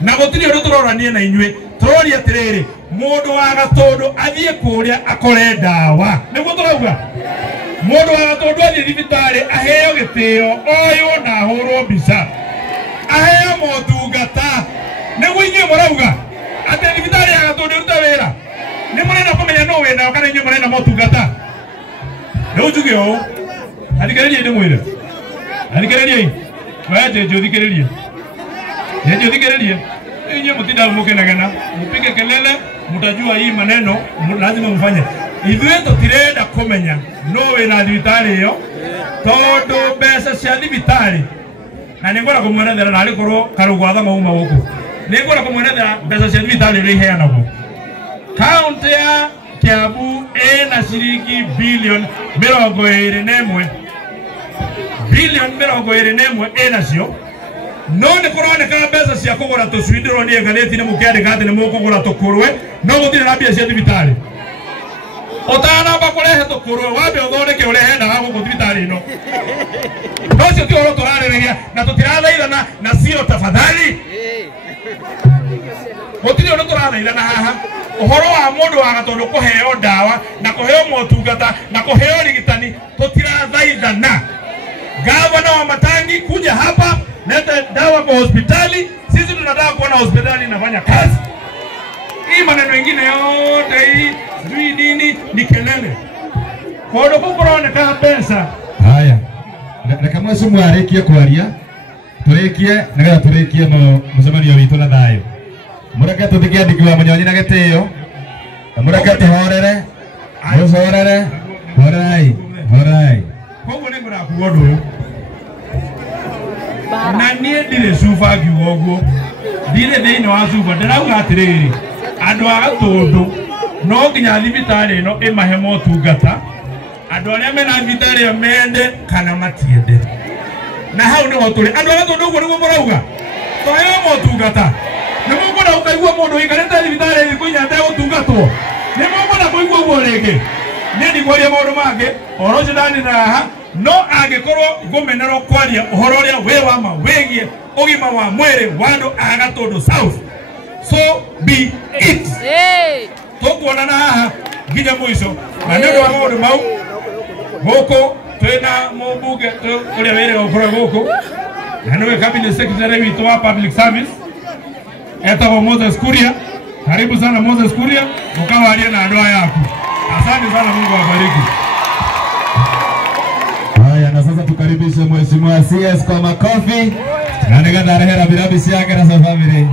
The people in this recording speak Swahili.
na gutiri undu turorania na inywe turoria tiriri mundu wa Gatundu athie kuria akore ndawa niguo turauga mundu wa Gatundu athie thibitari aheo gitio oyo na hurwo mbica aheo motungata niguo inywe murauga ati thibitari ya Gatundu ruta wira ni murenda kumenya no wina kana inywe murenda motungata riu njuge o athikiririe ndi mwire athikiririe waje njuthikirerie njuthikirerie inywe mutinda mukenagena mupige kelele mutajua hii maneno lazima mfanye ithuĩ tũtirenda kumenya no wĩna thibitari ĩyo tondu mbeca cia thibitari na nĩngwenda kũmwerethera na arĩkorwo karũgwatha mauma gũkũ nĩngwenda kũmwerethera mbeca cia thibitari iria iheanagwo kaunti ya Kiambu ĩna ciringi bilioni 21 bilioni 21 ĩnacio no nĩ kũroneka mbeca cia kũgũra tũcui ndĩronie ngathĩti-inĩ mũkĩandĩka atĩ nĩ mũkũgũra tũkũrwe no gũtirĩ na mbia cia thibitarĩ ũtanamba kũrehe tũkũrwe wambe ũthondeke ũrehe ndawa gũkũ thibitarĩ ĩno no cio ti ũhoro tũrarĩrĩria na tũtirathaithana na cio tafadhali gũtirĩ ũndũ tũrathaithana haha ũhoro wa mũndũ wa Gatundu kũheo ndawa na kũheo motungata na kũheo rigitani tũtirathaithana. Gavana wa Matangi kuja hapa leta dawa kwa hospitali, sisi tunataka kuona hospitali inafanya kazi. Hii maneno mengine yote hii sijui nini ni kelele. Kwa hiyo kukuroneka pesa. Haya. Na kama sumu arekia kwaria, turekie naga turekie mucemanio witu na thayo. Mureke tuthikie ndikiwa munyonyi na gitio. Mureke tuhorere. Mucorere. Horai. Horai. Koguo nĩ ngũrakuo ũndũ ũyũ na niĩ ndirĩ cuba ngiuga ũguo ndirĩ thĩinĩ wa cuba ndĩrauga atĩrĩrĩ andũ a Gatundu no nginya thibitarĩ ĩno ĩmahe motungata andũ arĩa mena thibitarĩ ĩyo mende kana matiende na hau nĩho tũrĩ andũ a Gatundu ũguo nĩguo mũrauga tũheo motungata nĩ mũkwenda gũkaigua mũndũ ũikarĩte thibitarĩ thikũ inya ategũtungatwo nĩ mũkwenda kũigua ũguo rĩngĩ niĩ ndigwaria maũndũ mangĩ ũhoro ũcio ndanĩra haha no angĩkorwo ngũmenerwo kwaria ũhoro ũrĩa wĩ wa ma wĩgiĩ ũgima wa mwĩrĩ wa andũ a Gatundu South so be it tũkuonana haha nginya mũico na nĩ ũndũ wa maũndũ mau gũkũ twĩna mũmbunge ũrĩa wĩrĩga gũkorwo gũkũ na nĩwe cabinet secretary witũ wa public service etagwo Moses Kuria. Karibu sana Moses Kuria ukawaria na andũ aya aku. Asante sana, Mungu awabariki. Haya, na sasa tukaribishe Mheshimiwa CS kwa makofi. Na nĩgetha rehera birabi yake na family.